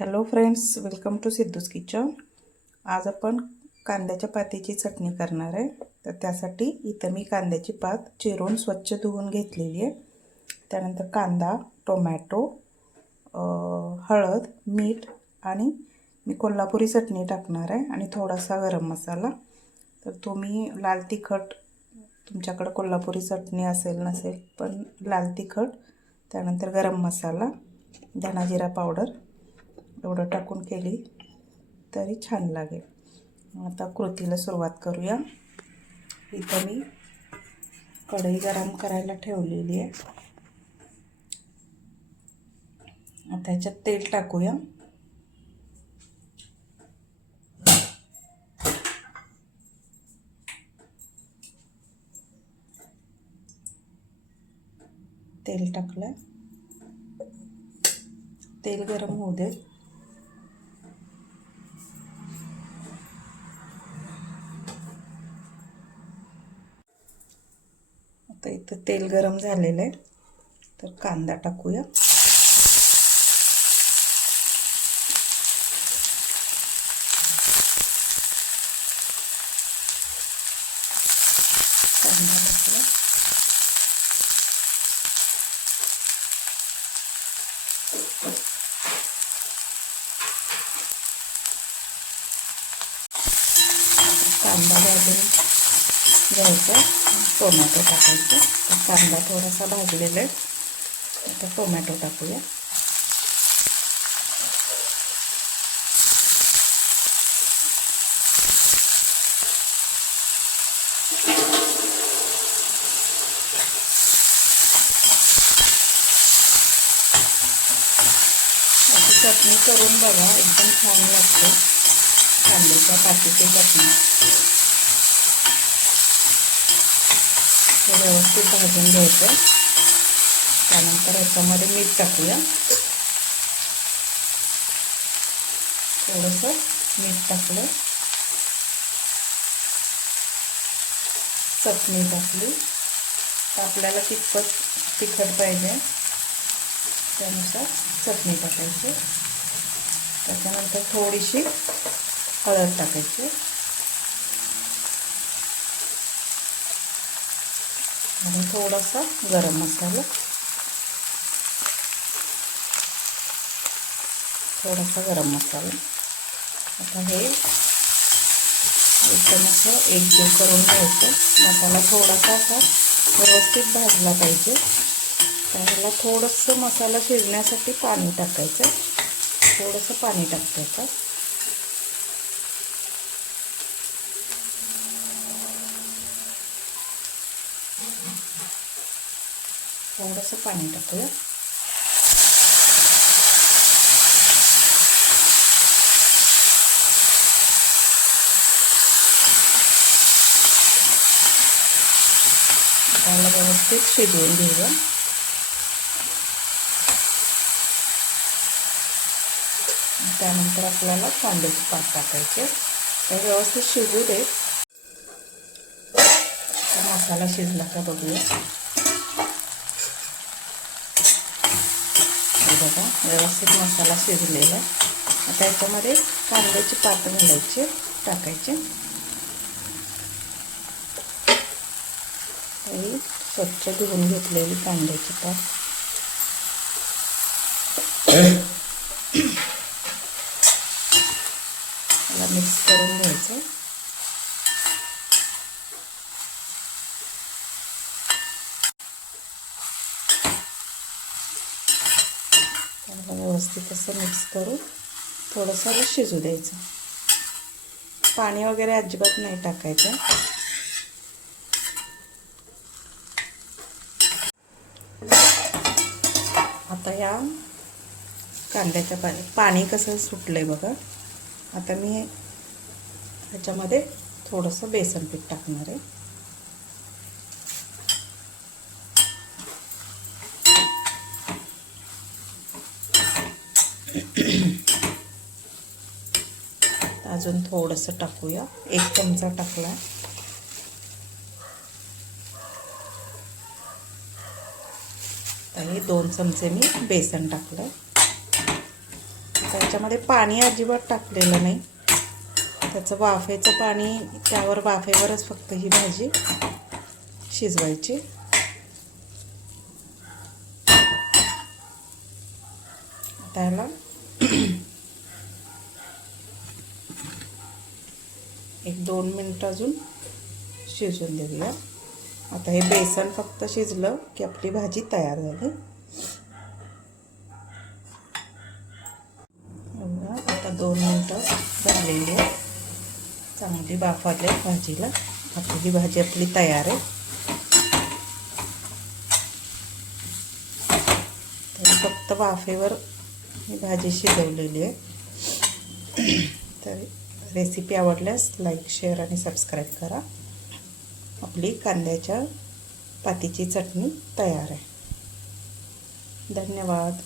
Hello friends, welcome to Siddhu's kitchen. आज आपण कांद्याच्या पातीची चटणी करणार आहे। तर त्यासाठी इथं मी कांद्याची पात चिरून स्वच्छ धुवून घेतलेली आहे। त्यानंतर कांदा, टोमॅटो, हळद, मीठ आणि मी कोल्हापुरी चटणी टाकणार आहे आणि थोडासा गरम मसाला। तर तुम्ही लाल तिखट, तुमच्याकडे कोल्हापुरी चटणी असेल नसेल पण लाल तिखट, त्यानंतर गरम मसाला, धना जिरा पावडर एवढं टाकून केली तरी छान लागेल। आता कृतीला सुरुवात करूया। इथं मी कढई गरम करायला ठेवलेली आहे। आता ह्याच्यात तेल टाकूया। तेल टाकलं, तेल गरम होऊ दे। आता इथं तेल गरम झालेलं आहे, तर कांदा टाकूया। कांदा टाकला, कांदा भाजून घ्यायचा, टोमॅटो टाकायचं। तर कांदा थोडासा भाजलेला आहे, आता टोमॅटो टाकूया। चटणी करून बघा, एकदम छान लागते कांद्याच्या पातीची चटणी। व्यवस्थित भाजून घ्यायचं। त्यानंतर याच्यामध्ये मीठ टाकूया, थोडंसं मीठ टाकलं, चटणी टाकली। तर आपल्याला कितपत तिखट पाहिजे त्यानुसार चटणी टाकायची। त्याच्यानंतर थोडीशी हळद टाकायची आणि थोडासा गरम मसाला, आता हे एकदम असं एकजीव करून घ्यायचं। मसाला थोडासा असा व्यवस्थित भाजला पाहिजे। त्याला थोडंसं मसाला शिजण्यासाठी पाणी टाकायचं, थोडंसं पाणी टाकायचं। थोडंसं पाणी टाकूया। त्याला व्यवस्थित शिजवून घेऊया। त्यानंतर आपल्याला कांद्याची पात टाकायचे। तर व्यवस्थित शिजू दे। मसाला शिजला का बघूया। बघा, व्यवस्थित मसाला शिजलेला आहे। आता याच्यामध्ये कांद्याची पात घालायची, टाकायची। ही स्वच्छ धुवून घेतलेली कांद्याची पात त्याला मिक्स करून घ्यायचं। त्याला व्यवस्थित असं मिक्स करून थोडंसं शिजू द्यायचं। पाणी वगैरे अजिबात नाही टाकायचं। आता या कांद्याच्या पाणी कसं सुटलंय बघा। आता मी ह्याच्यामध्ये थोडंसं बेसन पीठ टाकणार आहे। अजून थोडंसं टाकूया, 1 चमचा टाकला। तर हे 2 चमचे मी बेसन टाकलं। त्याच्यामध्ये पाणी अजिबात टाकलेलं नाही, त्याचं वाफेचं पाणी त्यावर वाफेवरच फक्त ही भाजी शिजवायची. त्याला एक 2 मिनिटं अजून शिजून देऊया. आता हे बेसन फक्त शिजलं की आपली भाजी तयार झाली. आता 2 मिनिटं झालेली आहे, चांगली वाफ आली भाजीला. आपली भाजी तयार आहे. तर फक्त वाफेवर ही भाजी शिजवलेली आहे. तर रेसिपी आवडल्यास लाईक, शेअर आणि सबस्क्राईब करा. आपली कांद्याच्या पातीची चटणी तयार आहे. धन्यवाद.